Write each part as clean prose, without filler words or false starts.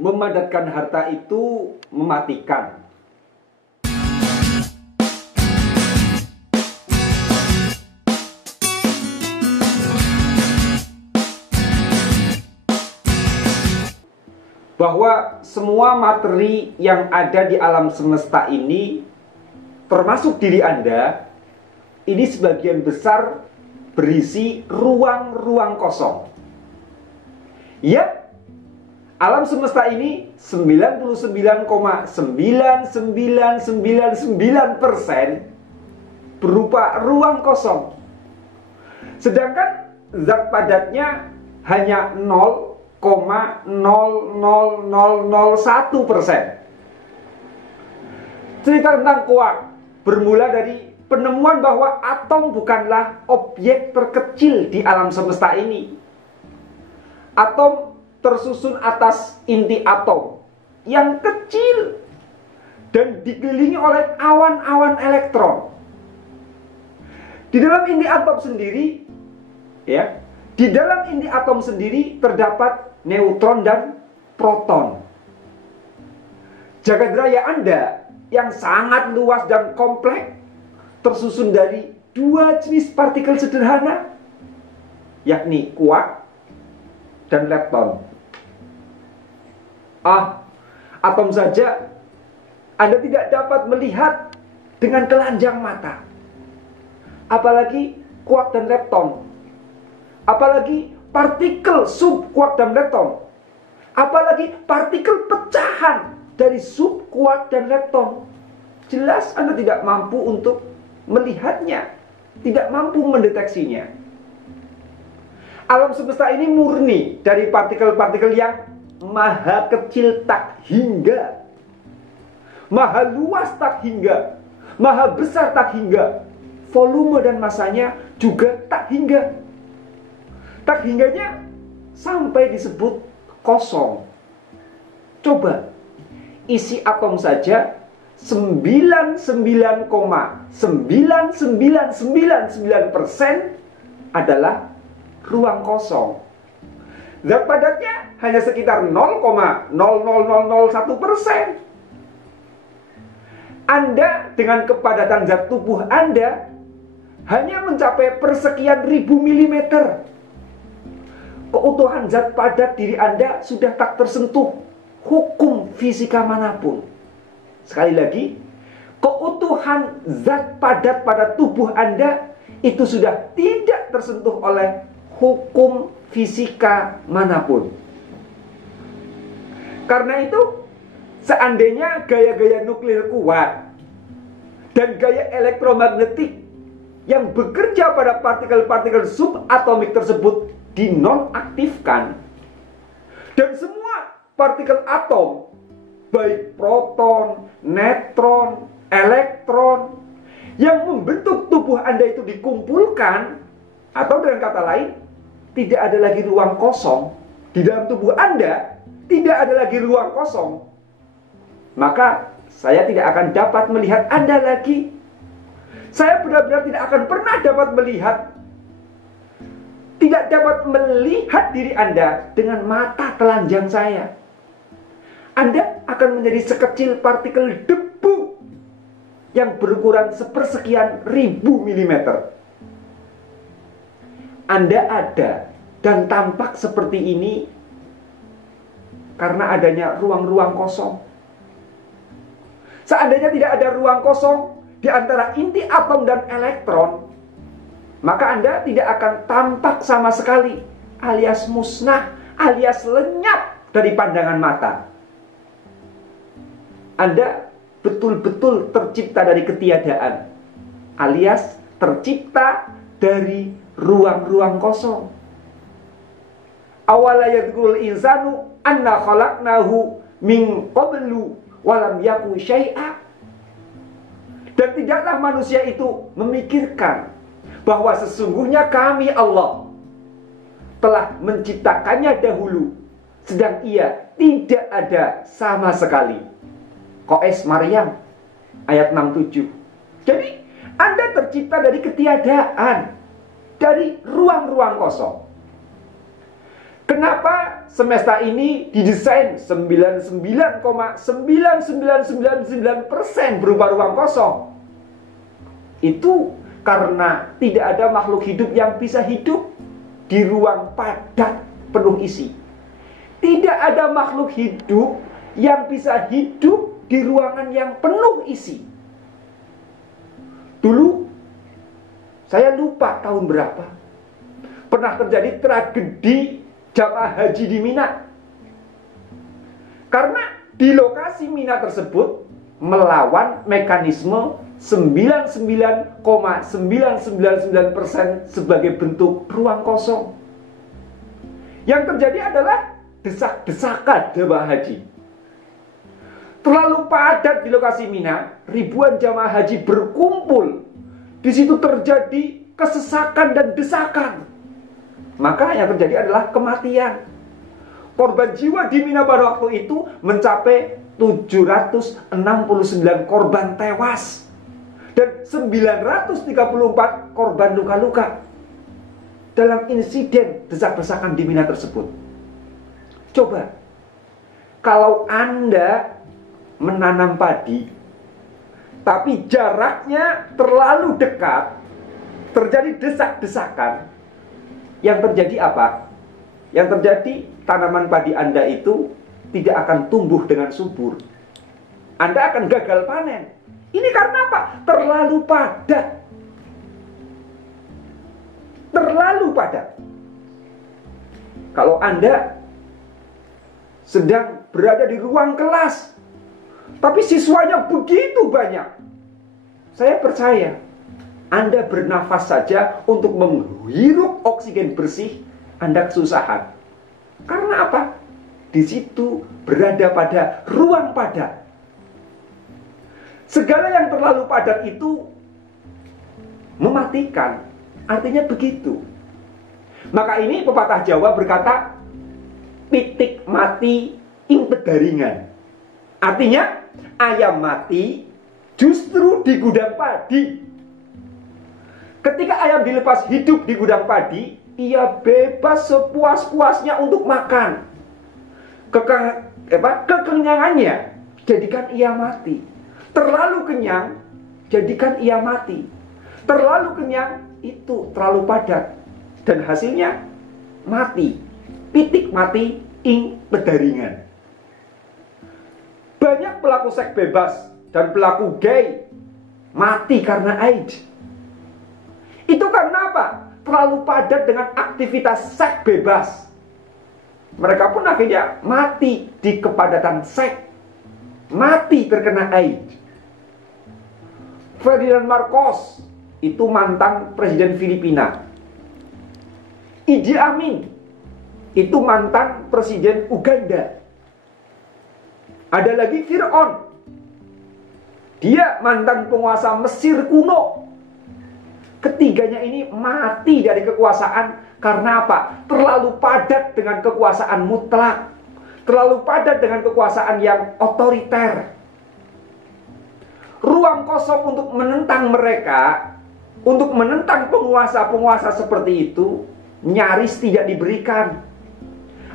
Memadatkan harta itu mematikan. Bahwa semua materi yang ada di alam semesta ini, termasuk diri Anda, ini sebagian besar berisi ruang-ruang kosong. Ya, alam semesta ini 99,9999% berupa ruang kosong. Sedangkan zat padatnya hanya 0,00001%. Cerita tentang kuark bermula dari penemuan bahwa atom bukanlah objek terkecil di alam semesta ini. Atom tersusun atas inti atom yang kecil dan dikelilingi oleh awan-awan elektron. Di dalam inti atom sendiri, ya, di dalam inti atom sendiri terdapat neutron dan proton. Jagat raya Anda yang sangat luas dan kompleks tersusun dari dua jenis partikel sederhana, yakni kuark dan lepton. Atom saja Anda tidak dapat melihat dengan telanjang mata, apalagi kuark dan lepton, apalagi partikel subkuark dan lepton, apalagi partikel pecahan dari subkuark dan lepton. Jelas Anda tidak mampu untuk melihatnya, tidak mampu mendeteksinya. Alam semesta ini murni dari partikel-partikel yang maha kecil tak hingga, maha luas tak hingga, maha besar tak hingga, volume dan masanya juga tak hingga. Tak hingganya sampai disebut kosong. Coba isi atom saja 99,99999% adalah ruang kosong. Zat padatnya hanya sekitar 0,00001%. Anda dengan kepadatan zat tubuh Anda hanya mencapai persekian ribu milimeter. Keutuhan zat padat diri Anda sudah tak tersentuh hukum fisika manapun. Sekali lagi, keutuhan zat padat pada tubuh Anda itu sudah tidak tersentuh oleh hukum fisika manapun. Karena itu, seandainya gaya-gaya nuklir kuat dan gaya elektromagnetik yang bekerja pada partikel-partikel subatomik tersebut dinonaktifkan, dan semua partikel atom, baik proton, neutron, elektron, yang membentuk tubuh Anda itu dikumpulkan, atau dengan kata lain, tidak ada lagi ruang kosong di dalam tubuh Anda, tidak ada lagi ruang kosong, maka saya tidak akan dapat melihat Anda lagi. Saya benar-benar tidak akan pernah dapat melihat, tidak dapat melihat diri Anda dengan mata telanjang saya. Anda akan menjadi sekecil partikel debu yang berukuran sepersekian ribu milimeter. Anda ada dan tampak seperti ini karena adanya ruang-ruang kosong. Seandainya tidak ada ruang kosong di antara inti atom dan elektron, maka Anda tidak akan tampak sama sekali, alias musnah, alias lenyap dari pandangan mata. Anda betul-betul tercipta dari ketiadaan, alias tercipta dari ruang-ruang kosong. Awala yadhkurul insanu anna khalaqnahu min qablu walam yaku syai'a. Dan tidaklah manusia itu memikirkan bahwa sesungguhnya kami Allah telah menciptakannya dahulu, sedang ia tidak ada sama sekali. Qs Maryam ayat 67. Jadi Anda tercipta dari ketiadaan, dari ruang-ruang kosong. Kenapa semesta ini didesain 99,9999% berupa ruang kosong. Itu karena tidak ada makhluk hidup yang bisa hidup di ruang padat penuh isi. Tidak ada makhluk hidup yang bisa hidup di ruangan yang penuh isi. Dulu, saya lupa tahun berapa, pernah terjadi tragedi jamaah haji di Mina. Karena di lokasi Mina tersebut melawan mekanisme 99,999% sebagai bentuk ruang kosong. Yang terjadi adalah desak-desakan jamaah haji. Terlalu padat di lokasi Mina, ribuan jamaah haji berkumpul. Di situ terjadi kesesakan dan desakan. Maka yang terjadi adalah kematian. Korban jiwa di Mina pada waktu itu mencapai 769 korban tewas dan 934 korban luka-luka dalam insiden desak-desakan di Mina tersebut. Coba, kalau Anda menanam padi, tapi jaraknya terlalu dekat, terjadi desak-desakan, yang terjadi apa? Yang terjadi, tanaman padi Anda itu tidak akan tumbuh dengan subur. Anda akan gagal panen. Ini karena apa? Terlalu padat. Terlalu padat. Kalau Anda sedang berada di ruang kelas, tapi siswanya begitu banyak, saya percaya Anda bernafas saja untuk menghirup oksigen bersih, Anda kesusahan. Karena apa? Di situ berada pada ruang padat. Segala yang terlalu padat itu mematikan. Artinya begitu. Maka ini pepatah Jawa berkata, pitik mati ing pedaringan. Artinya, ayam mati justru di gudang padi. Ketika ayam dilepas hidup di gudang padi, ia bebas sepuas-puasnya untuk makan. Kekenyangannya jadikan ia mati. Terlalu kenyang, jadikan ia mati. Terlalu kenyang, itu terlalu padat. Dan hasilnya mati. Pitik mati ing pedaringan. Banyak pelaku seks bebas dan pelaku gay mati karena AIDS. Itu karena apa? Terlalu padat dengan aktivitas seks bebas. Mereka pun akhirnya mati di kepadatan seks. Mati terkena AIDS. Ferdinand Marcos itu mantan presiden Filipina. Idi Amin itu mantan presiden Uganda. Ada lagi Fir'aun. Dia mantan penguasa Mesir kuno. Ketiganya ini mati dari kekuasaan karena apa? Terlalu padat dengan kekuasaan mutlak. Terlalu padat dengan kekuasaan yang otoriter. Ruang kosong untuk menentang mereka, untuk menentang penguasa-penguasa seperti itu, nyaris tidak diberikan.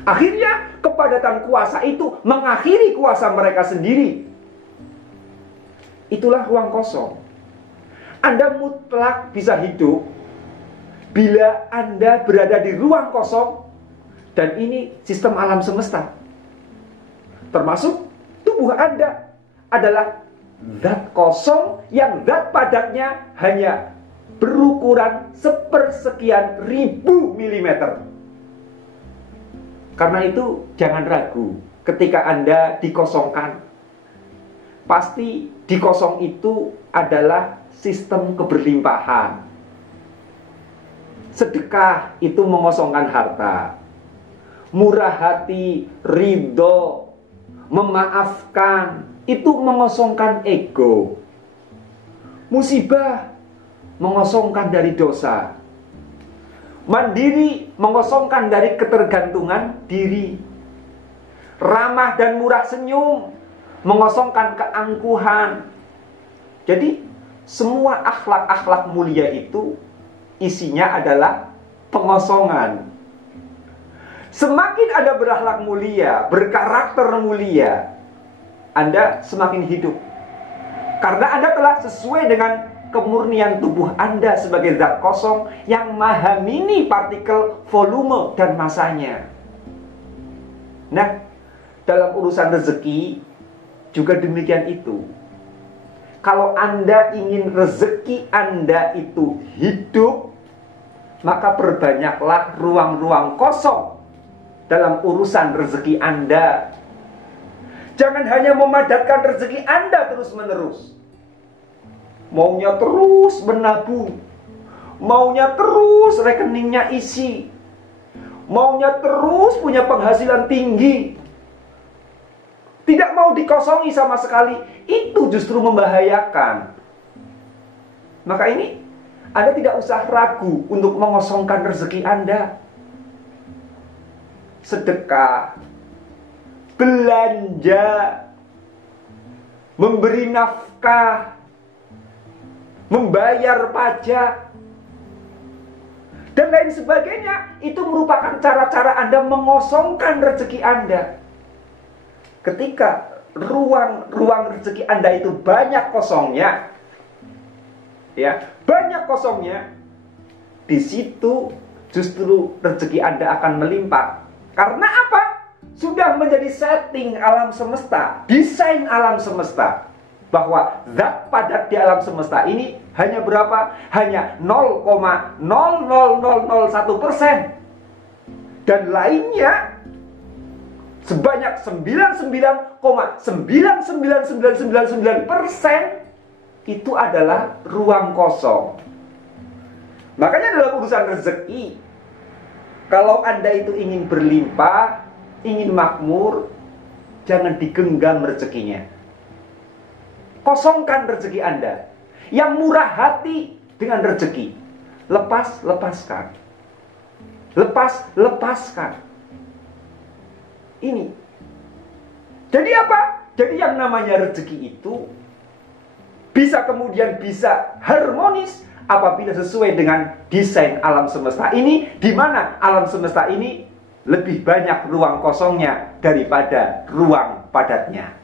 Akhirnya kepadatan kuasa itu mengakhiri kuasa mereka sendiri. Itulah ruang kosong. Anda mutlak bisa hidup bila Anda berada di ruang kosong. Dan ini sistem alam semesta. Termasuk tubuh Anda adalah zat kosong yang zat padatnya hanya berukuran sepersekian ribu milimeter. Karena itu jangan ragu ketika Anda dikosongkan. Pasti di kosong itu adalah sistem keberlimpahan. Sedekah itu mengosongkan harta. Murah hati, ridho, memaafkan itu mengosongkan ego. Musibah mengosongkan dari dosa. Mandiri mengosongkan dari ketergantungan diri. Ramah dan murah senyum mengosongkan keangkuhan. Jadi semua akhlak-akhlak mulia itu isinya adalah pengosongan. Semakin Anda berakhlak mulia, berkarakter mulia, Anda semakin hidup. Karena Anda telah sesuai dengan kemurnian tubuh Anda sebagai zat kosong yang maha mini partikel, volume, dan masanya. Nah, dalam urusan rezeki juga demikian itu. Kalau Anda ingin rezeki Anda itu hidup, maka perbanyaklah ruang-ruang kosong dalam urusan rezeki Anda. Jangan hanya memadatkan rezeki Anda terus-menerus. Maunya terus menabung, maunya terus rekeningnya isi, maunya terus punya penghasilan tinggi, tidak mau dikosongi sama sekali. Itu justru membahayakan. Maka ini Anda tidak usah ragu untuk mengosongkan rezeki Anda. Sedekah, belanja, memberi nafkah, membayar pajak, dan lain sebagainya. Itu merupakan cara-cara Anda mengosongkan rezeki Anda. Ketika ruang rezeki Anda itu banyak kosongnya, ya, banyak kosongnya, di situ justru rezeki Anda akan melimpah. Karena apa? Sudah menjadi setting alam semesta, desain alam semesta, bahwa zat padat di alam semesta ini hanya berapa? Hanya 0,00001%. Dan lainnya sebanyak 99,99999% itu adalah ruang kosong. Makanya dalam urusan rezeki, kalau Anda itu ingin berlimpah, ingin makmur, jangan digenggam rezekinya. Kosongkan rezeki Anda. Yang murah hati dengan rezeki. Lepaskan. Lepaskan. Ini. Jadi apa? Jadi yang namanya rezeki itu bisa kemudian bisa harmonis apabila sesuai dengan desain alam semesta ini, di mana alam semesta ini lebih banyak ruang kosongnya daripada ruang padatnya.